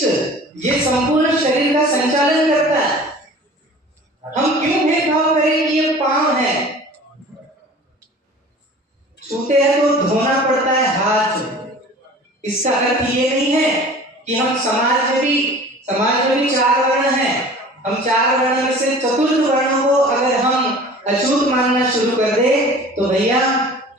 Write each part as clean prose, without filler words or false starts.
मस्तिष्क ये संपूर्ण शरीर का संचालन करता है। हम क्यों भेदभाव करें कि ये पांव है, छूते हैं तो धोना पड़ता है हाथ। इसका अर्थ ये नहीं है कि हम समाज में भी 4 वर्ण हैं, हम 4 वर्ण में से चतुर्थ वर्ण को अगर हम अछूत मानना शुरू कर दे तो भैया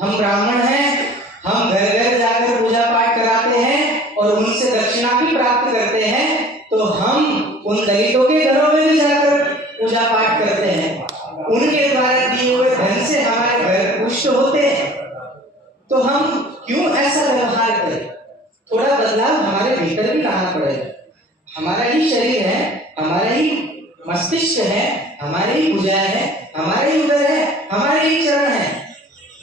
हम ब्राह्मण हैं, हम घर घर जाकर पूजा पाठ कराते हैं और उनसे दक्षिणा भी प्राप्त करते हैं, तो हम उन दलितों के घरों में भी जाकर पूजा पाठ करते हैं, उनके द्वारा दिए हुए धन से हमारे घर पुष्ट होते हैं। तो हम क्यों ऐसा व्यवहार करें? थोड़ा बदलाव हमारे भीतर भी लाना पड़ेगा। हमारा ही शरीर है, हमारा ही मस्तिष्क है, हमारे ही भुजाएं है, हमारे ही उदर है, हमारे ही चरण है,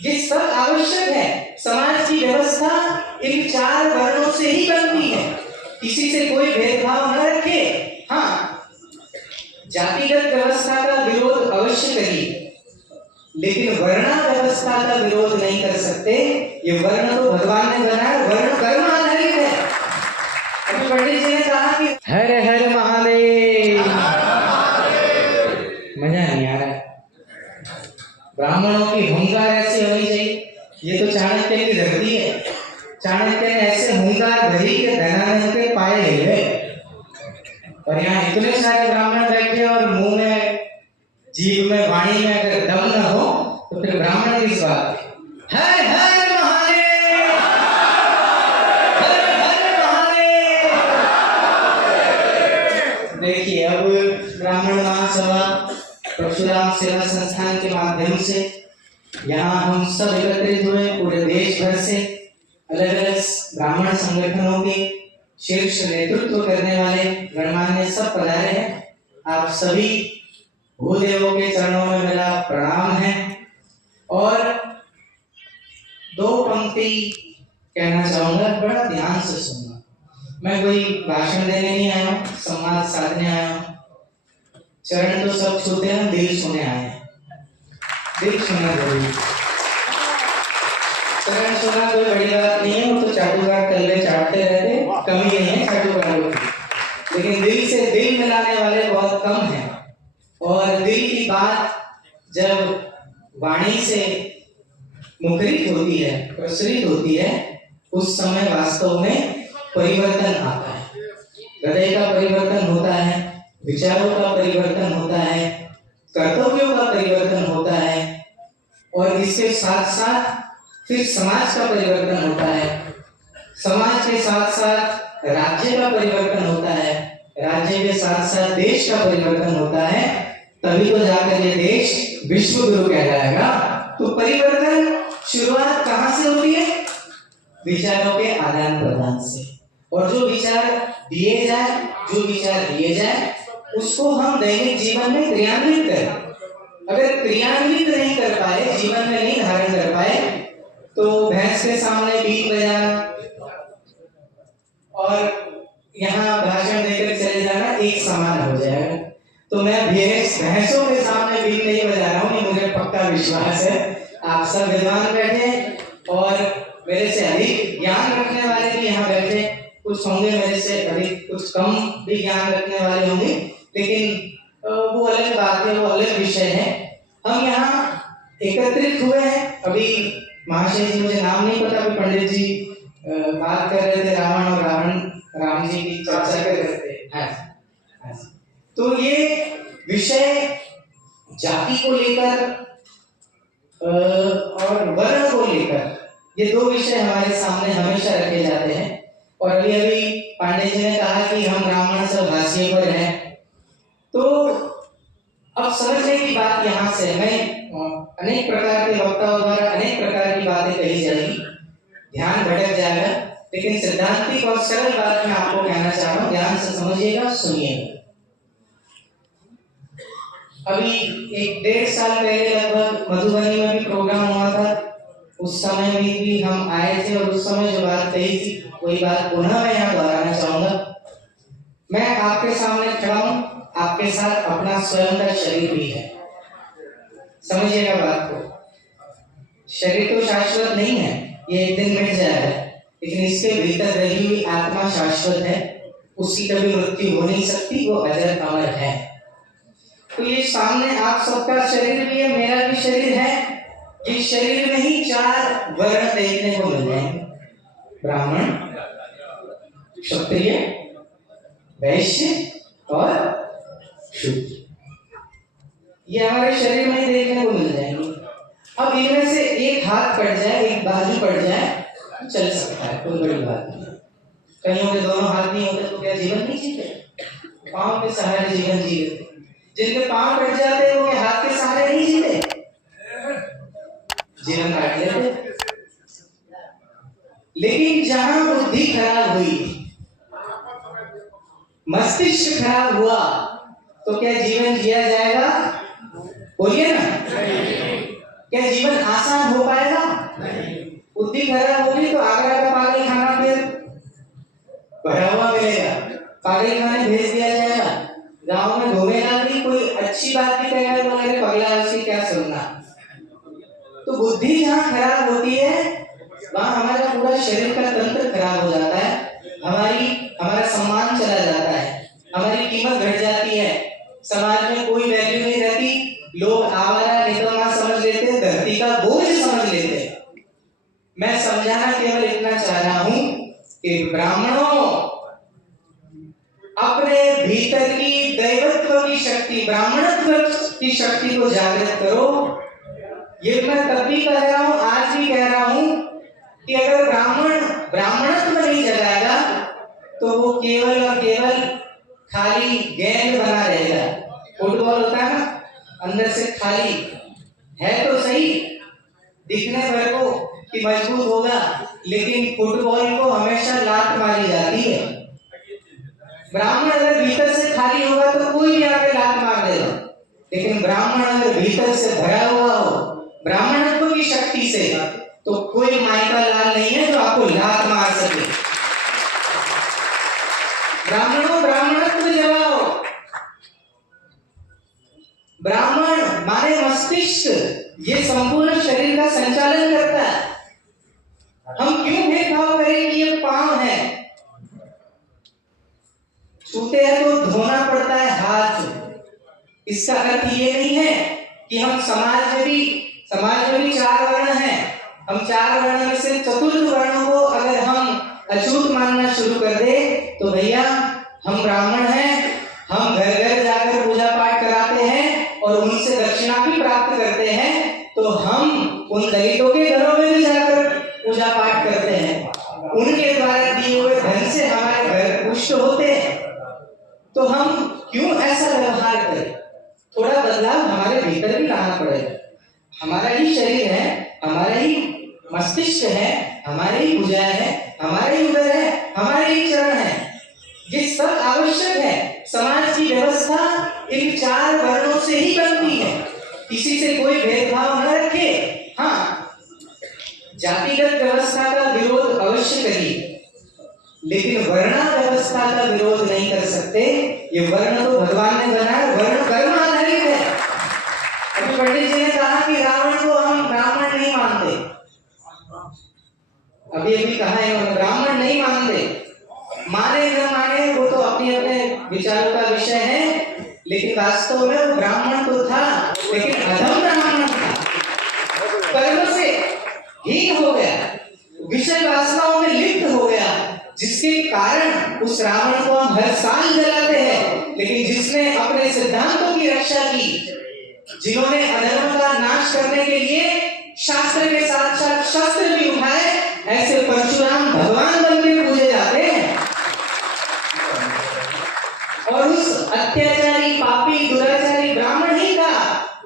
ये सब आवश्यक है। समाज की व्यवस्था इन 4 वर्णों से ही बनती है। किसी से कोई भेदभाव न रखे। हाँ, जातिगत व्यवस्था का विरोध अवश्य करिए, लेकिन वर्ण व्यवस्था का विरोध नहीं कर सकते। ये वर्ण तो भगवान ने बनाया, वर्ण कर्म आधारित है। अभी पंडित जी ने कहा कि हर हर महादेव, मजा नहीं आ रहा। ब्राह्मणों की हुंकार ऐसी होनी चाहिए। ये तो चाणक्य की धरती है, चाणक्य ने ऐसे हुंकार भरी के धनानंद के पाए हिले, और यहाँ इतने सारे ब्राह्मण बैठे और मुंह में, जीभ में, वाणी में अगर दम न हो तो फिर ब्राह्मण किस बात के? हर हर महादेव, हर हर महादेव। देखिए, अब ब्राह्मण महासभा परशुराम सेवा संस्थान के माध्यम से यहाँ हम सब एकत्रित हुए, पूरे देश भर से अलग अलग ब्राह्मण संगठनों के शीर्ष नेतृत्व करने वाले गणमान्य सब पधारे हैं। आप सभी भूदेवों के चरणों में मेरा प्रणाम है। और 2 पंक्ति कहना चाहूंगा, बड़ा ध्यान से सुनना। मैं कोई भाषण देने नहीं आया हूँ, संवाद साधने आया हूँ। चरण तो सब छूते हैं, दिल छूने आए हैं। दिल छूना जरूरी। चरण छूना कोई बड़ी बात नहीं है, वो तो चाटुकार कल्ले चाटते रहते, कमी नहीं है चाटुकारों की। लेकिन दिल से दिल मिलाने वाले बहुत कम हैं। और दिल की बात जब वाणी से मुखरित होती है, प्रसरित होती है, उस समय वास्तव में परिवर्तन आता है। हृदय का परिवर्तन होता है, विचारों का परिवर्तन होता है, कर्तव्यों का परिवर्तन होता है, और इसके साथ साथ फिर समाज का परिवर्तन होता है। समाज के साथ साथ राज्य का परिवर्तन होता है, राज्य के साथ साथ देश का परिवर्तन होता है। तभी तो जाकर ये देश विश्व गुरु कहलाएगा। तो परिवर्तन शुरुआत कहाँ से होती है? विचारों के आदान प्रदान से। और जो विचार दिए जाए, जो विचार दिए जाए, उसको हम दैनिक जीवन में क्रियान्वित करें। अगर क्रियान्वित नहीं कर पाए, जीवन में नहीं धारण कर पाए, तो भैंस के सामने बीन बजाना और यहाँ भाषण देकर चले जाना एक समान हो जाएगा। तो मैं भैंसों के सामने बीन नहीं बजा रहा हूँ, ये मुझे पक्का विश्वास है। आप सब विद्वान बैठे और मेरे से अधिक ज्ञान रखने वाले भी यहाँ बैठे, कुछ होंगे मेरे से अधिक, कुछ कम भी ज्ञान रखने वाले होंगे, लेकिन वो अलग बात है, वो अलग विषय है। हम यहाँ एकत्रित हुए हैं। अभी महाशय जी, मुझे नाम नहीं पता, अभी पंडित जी बात कर रहे थे, रावण और राम जी की चर्चा कर रहे थे। तो ये विषय जाति को लेकर और वर्ण को लेकर, ये 2 विषय हमारे सामने हमेशा रखे जाते हैं। और अभी पांडे जी ने कहा कि हम ब्राह्मण सब हाशिए पर हैं। तो अब समझने की बात यहाँ से, मैं अनेक प्रकार के वक्ताओं द्वारा अनेक प्रकार की बातें कही जाएगी, ध्यान भटक जाएगा, लेकिन सिद्धांतिक और सरल बात मैं आपको कहना चाह रहा हूँ। ध्यान से समझिएगा, सुनिएगा। अभी 1-1.5 साल पहले लगभग मधुबनी में भी प्रोग्राम हुआ था। उस समय भी हम आए थे और उस समय जो बात कही थी, वही बात पुनः मैं यहाँ दोहराना चाहूंगा। मैं आपके सामने खड़ा हूँ, आपके साथ अपना स्वयं का शरीर भी है। समझिएगा बात को। शरीर तो शाश्वत नहीं है, ये एक दिन मिट जाएगा, लेकिन इसके भीतर रही हुई आत्मा शाश्वत है। उसकी कभी मृत्यु हो नहीं सकती, वो अजर अमर है। तो ये सामने आप सबका शरीर भी है, मेरा भी शरीर है। इस शरीर में ही 4 वर्ण देखने को मिल जाएंगे, ब्राह्मण, क्षत्रिय, वैश्य और शूद्र। ये हमारे शरीर में ही देखने को मिल जाएंगे। अब इनमें से एक हाथ कट जाए, एक बाजू कट जाए, चल सकता है, कोई बड़ी बात नहीं। कईयों के दोनों हाथ नहीं होते तो क्या जीवन नहीं जीते? पांव के सहारे जीवन जी लेते। जिनके पांव कट जाते हैं वो क्या हाथ के सहारे नहीं जीते? जीवन काट लेते। लेकिन जहां बुद्धि खराब हुई, मस्तिष्क खराब हुआ, तो क्या जीवन जिया जाएगा? बोलिए ना, क्या जीवन आसान हो पाएगा? बुद्धि खराब होगी तो आगरा का पागल खाना फिर भरा हुआ मिलेगा, पागल खाने भेज दिया जाएगा, गांव में घूमेगा भी, कोई अच्छी बात भी कहेगा तो अरे पगला, उसकी क्या सुनना। तो बुद्धि जहाँ खराब होती है वहाँ हमारा पूरा शरीर का तंत्र खराब हो जाता है, हमारा सम्मान चला जाता है, हमारी कीमत घट जाती है, समाज में कोई वैल्यू नहीं रहती, लोग आवारा निकम्मा समझ लेते, धरती का बोझ समझ लेते। मैं समझाना केवल इतना चाह रहा हूं कि ब्राह्मणों, अपने भीतर की दैवत्व की शक्ति, ब्राह्मणत्व की शक्ति को जागृत करो। ये मैं तब भी कह रहा हूं, आज भी कह रहा हूं कि अगर ब्राह्मणत्व नहीं जगाएगा तो वो केवल और केवल खाली गेंद बना रहेगा। फुटबॉल होता है ना, अंदर से खाली है तो सही, दिखने भर को कि मजबूत होगा, लेकिन फुटबॉल को हमेशा लात मारी जाती है। ब्राह्मण अगर भीतर से खाली होगा तो कोई भी आके लात मार देगा, लेकिन ब्राह्मण अगर भीतर से भरा हुआ हो ब्राह्मणत्व की शक्ति से, तो कोई माइका लाल नहीं है जो आपको लात मार सके। ब्राह्मणों, ब्राह्मणत्व जगाओ। ब्राह्मण माने मस्तिष्क, ये संपूर्ण शरीर का संचालन करता है। हम क्यों भेदभाव करें कि ये पांव है, छूते हैं तो धोना पड़ता है हाथ। इसका अर्थ ये नहीं है कि हम समाज में भी 4 वर्ण हैं, हम 4 वर्ण में से चतुर्थ वर्ण को अगर हम अछूत मानना शुरू कर दे तो भैया हम ब्राह्मण हैं, हम घर घर जाकर पूजा पाठ कराते हैं और उनसे दक्षिणा भी प्राप्त करते हैं, तो हम उन दलितों के घरों में भी जाकर पूजा पाठ करते हैं, उनके द्वारा दिए हुए धन से हमारे घर पुष्ट होते हैं। तो हम क्यों ऐसा व्यवहार करें? थोड़ा बदलाव हमारे भीतर भी लाना पड़ेगा। हमारा ही शरीर है, हमारा ही मस्तिष्क है, हमारे ही भुजाएं है, हमारे ही उदर है, हमारे ही चरण है, ये सब आवश्यक है। समाज की व्यवस्था इन 4 वर्णों से ही बनती है। किसी से कोई भेदभाव न रखे। हाँ, जातिगत व्यवस्था का विरोध अवश्य करिए, लेकिन वर्ण व्यवस्था का विरोध नहीं कर सकते। ये वर्ण तो भगवान ने बनाया, वर्ण कर्म आधारित है। अभी पंडित जी ने कहा कि रावण को हम ब्राह्मण नहीं मानते, अभी कहा है ब्राह्मण नहीं मानते, माने न माने वो तो अपने अपने विचारों का विषय है, लेकिन वास्तव में वो ब्राह्मण तो था, लेकिन अधम ब्राह्मण था, कर्म से हीन हो गया, विषय वासनाओं में लिप्त हो गया, जिसके कारण उस रावण को हम हर साल जलाते हैं। लेकिन जिसने अपने सिद्धांतों की रक्षा की, जिन्होंने अधर्म का नाश करने के लिए शास्त्र के साथ साथ शस्त्र भी उठाए, ऐसे परशुराम भगवान बनकर पूजे जाते हैं। और उस अत्याचारी, पापी, दुराचारी ब्राह्मण ही था,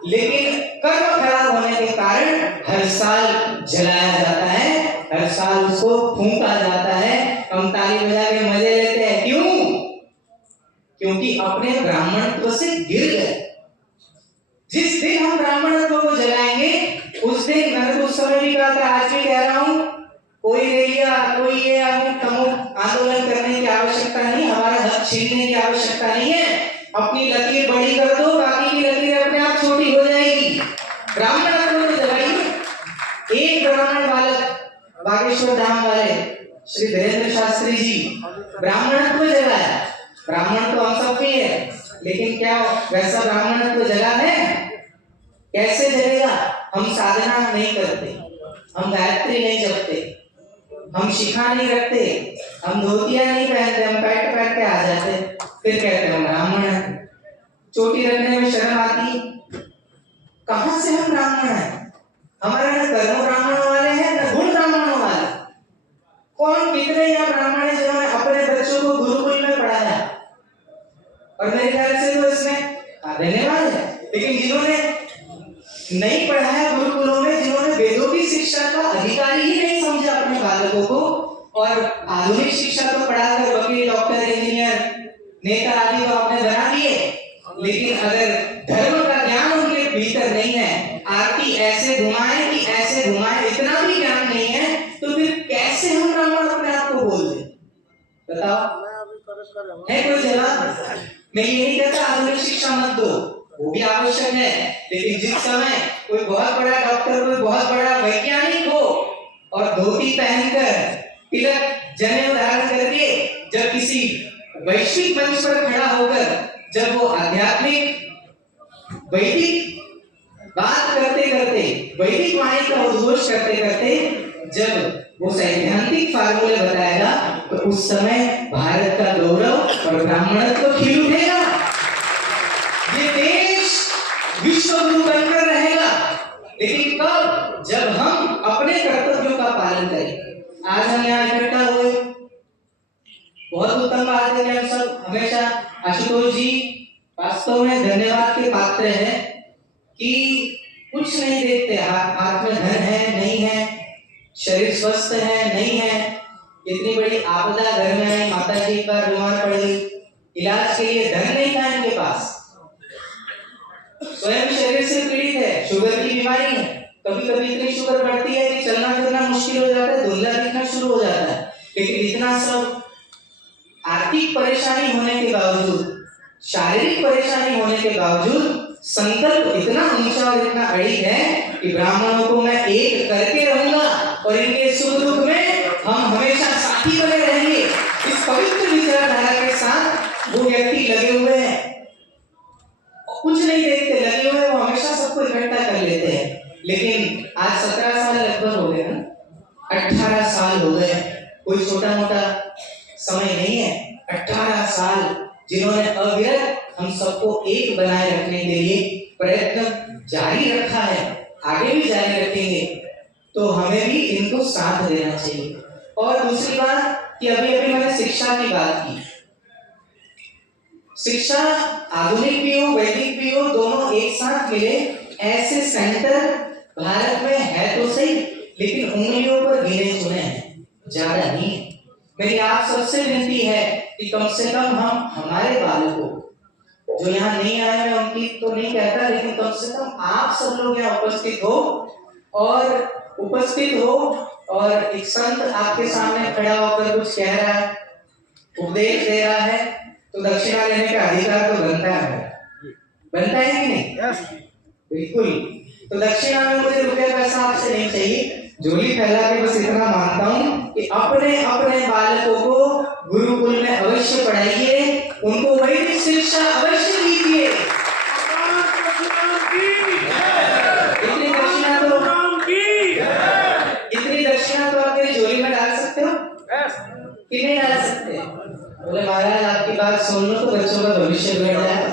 लेकिन कर्म खराब होने के कारण हर साल जलाया जाता है, हर साल उसको फूंका जाता है। हम ताली बजा के मजे लेते हैं, क्यों? क्योंकि अपने ब्राह्मणत्व से गिर गए। जिस दिन हम ब्राह्मणत्व को जलाएंगे उस दिन, मैंने तो उस समय भी कहा था, आज भी कह रहा हूं, कोई रैया, कोई ये आंदोलन करने की आवश्यकता नहीं, हमारा हक छीनने की आवश्यकता नहीं है। अपनी लकीर बड़ी कर दो, बाकी की लकीर अपने आप छोटी हो जाएगी। ब्राह्मणत्व को जलाइए। एक ब्राह्मण बालक बागेश्वर धाम वाले श्री धीरेन्द्र शास्त्री जी ब्राह्मणत्व जगाया। ब्राह्मण तो हम सब के है, लेकिन क्या वैसा ब्राह्मणत्व जगा है? कैसे जगेगा? हम साधना नहीं करते, हम गायत्री नहीं जपते, हम शिखा नहीं रखते, हम धोतिया नहीं पहनते, हम पैंट पहन के आ जाते, फिर कहते हैं हम ब्राह्मण हैं। चोटी रखने में शर्म आती। कहां से हम ब्राह्मण हैं? हमारे न कर्म ब्राह्मणों वाले हैं न गुण ब्राह्मणों वाले। कौन कितने यहाँ ब्राह्मण है जिन्होंने अपने बच्चों को गुरुकुल में पढ़ाया? और मेरे ख्याल से तो इसमें धन्यवाद है। लेकिन जिन्होंने नहीं पढ़ाया गुरुकुलों में, जिन्होंने वेदों की शिक्षा का अधिकारी ही नहीं समझा अपने बालकों को, और आधुनिक शिक्षा तो पढ़ाकर वकील, डॉक्टर, इंजीनियर, नेता आदि तो आपने बना दिए, लेकिन अगर धर्म का ज्ञान उनके भीतर नहीं है, आरती ऐसे घुमाए कि ऐसे घुमाए, इतना भी ज्ञान नहीं है, तो फिर कैसे हम ब्राह्मण अपने आप को बोल दें? बताओ, है कोई जवाब? मैं ये नहीं कहता आधुनिक शिक्षा मत दो, वो भी आवश्यक है, लेकिन जिस समय कोई बहुत बड़ा डॉक्टर, कोई बहुत बड़ा वैज्ञानिक हो और धोती पहनकर, तिलक, जनेऊ धारण करके जब किसी वैश्विक मंच पर खड़ा होकर जब वो आध्यात्मिक वैदिक बात करते करते, वैदिक वाणी का उद्घोष करते करते जब वो सैद्धांतिक फार्मूले बताएगा, तो उस समय भारत का गौरव और ब्राह्मणत्व खिल उठेगा। ये देश विश्व गुरु बनकर रहेगा। लेकिन कब? जब हम अपने कर्तव्यों का पालन करें। आज हम यहाँ इकट्ठा हुए, बहुत उत्तम बात है कि हम सब हमेशा, आशुतोष जी वास्तव में धन्यवाद के पात्र हैं कि कुछ नहीं देखते, हाथ में धन है नहीं है, शरीर स्वस्थ है नहीं है, इतनी बड़ी आपदा घर में आई, माता जी का बीमार पड़ गई, इलाज के लिए धन नहीं था इनके पास, स्वयं शरीर से पीड़ित है, शुगर की बीमारी है, कभी कभी इतनी शुगर बढ़ती है कि चलना फिरना मुश्किल हो जाता है, धुंधला दिखना शुरू हो जाता है। लेकिन इतना सब आर्थिक परेशानी होने के बावजूद, शारीरिक परेशानी होने के बावजूद संकल्प इतना ऊंचा और इतना अड़ी है कि ब्राह्मणों को मैं एक करके रहूंगा और इनके सुख दुख में हम हमेशा साथी बने रहेंगे। इस पवित्र विचारधारा के साथ वो व्यक्ति लगे हुए हैं, कुछ नहीं देखते, लगे हुए, वो हमेशा सबको इकट्ठा कर लेते हैं। लेकिन आज 17 साल लगभग हो गए ना, 18 साल हो गए, कोई छोटा मोटा समय नहीं है। 18 साल जिन्होंने अविरत हम सबको एक बनाए रखने के लिए प्रयत्न जारी रखा है, आगे भी जारी रखेंगे, तो हमें भी इनको साथ देना चाहिए। और दूसरी बात कि अभी अभी मैंने शिक्षा की बात की, शिक्षा आधुनिक भी हो, वैदिक भी हो, दोनों एक साथ मिले ऐसे सेंटर भारत में है तो सही, लेकिन उंगलियों पर गिने चुने हैं, ज्यादा नहीं। मेरी आप सबसे विनती है कि कम से कम हम हमारे बालकों, जो यहाँ नहीं आए, मैं उनकी तो नहीं कहता, लेकिन कम से कम आप सब लोग यहाँ उपस्थित हो और एक संत आपके सामने खड़ा होकर कुछ कह रहा है, उपदेश दे रहा है, तो दक्षिणा लेने का अधिकार तो बनता है कि नहीं? बिल्कुल। तो दक्षिणा में मुझे रुपया पैसा आपसे नहीं चाहिए, झोली फैला के बस इतना मानता हूँ कि अपने अपने बालकों को गुरुकुल में अवश्य पढ़ाइए, उनको वैदिक शिक्षा अवश्य दीजिए। इतनी दक्षिणा तो आप मेरी झोली में डाल सकते हो कि नहीं डाल सकते? बोले महाराज आपकी बात सुन लो तो बच्चों का भविष्य बिगड़ जाएगा।